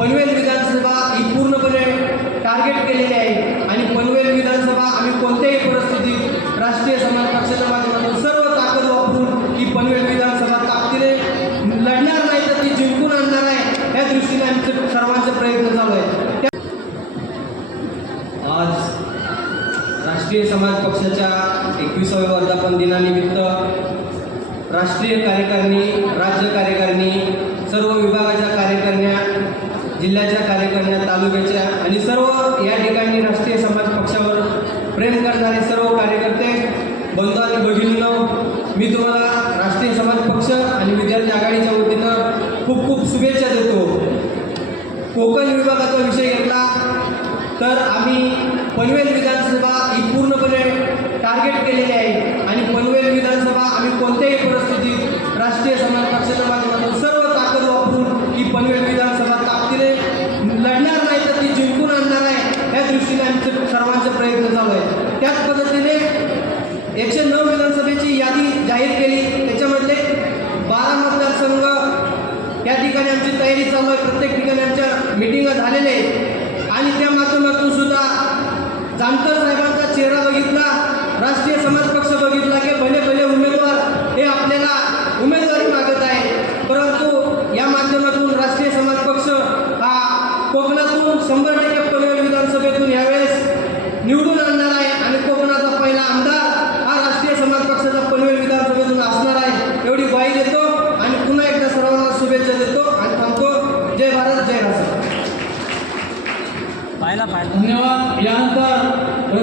पनवेल विधानसभा ही पूर्णपणे टार्गेट केलेली आहे. आणि पनवेल विधानसभा आम्ही कोणत्याही परिस्थितीत राष्ट्रीय समाज पक्षाच्या माध्यमातून सर्व ताकद वापरून ही पनवेल विधानसभा ताकदीने लढणार नाही तर ती जिंकून आणणार आहे या दृष्टीने आमचे सर्वांचे प्रयत्न चालू आहेत. आज राष्ट्रीय समाज पक्षाच्या एकविसाव्या वर्धापन दिनानिमित्त राष्ट्रीय कार्यकारिणी राज्य कार्यकारिणी सर्व विभागाच्या जिल्ह्याच्या कार्यकारिण्या तालुक्याच्या आणि सर्व या ठिकाणी राष्ट्रीय समाज पक्षावर प्रेम करणारे सर्व कार्यकर्ते बंधू आणि भगिनींनो मी तुम्हाला राष्ट्रीय समाज पक्ष आणि विद्यार्थी आघाडीच्या वतीनं खूप खूप शुभेच्छा देतो. कोकण विभागाचा विषय घेतला तर आम्ही पनवेल विधानसभा ही पूर्णपणे टार्गेट केलेली आहे. एकशे नऊ विधानसभेची यादी जाहीर केली. त्याच्यामधले बारा मतदारसंघ या ठिकाणी आमची तयारी चालू आहे. प्रत्येक ठिकाणी आमच्या मिटिंग झालेले आणि त्या माध्यमातून सुद्धा जामकर साहेबांचा चेहरा बघितला राष्ट्रीय समाज पक्ष बघितला की भले भले उमेदवार हे आपल्याला उमेदवारी मागत आहे परंतु या माध्यमातून राष्ट्रीय समाज पक्ष हा कोकणातून शंभर टक्के पनवेल विधानसभेतून यावेळेस निवडून आणणार आहे. शुभेच्छा देतो आणि थांबतो. जय भारत जय राजा पाहिला पाहिला धन्यवाद. यानंतर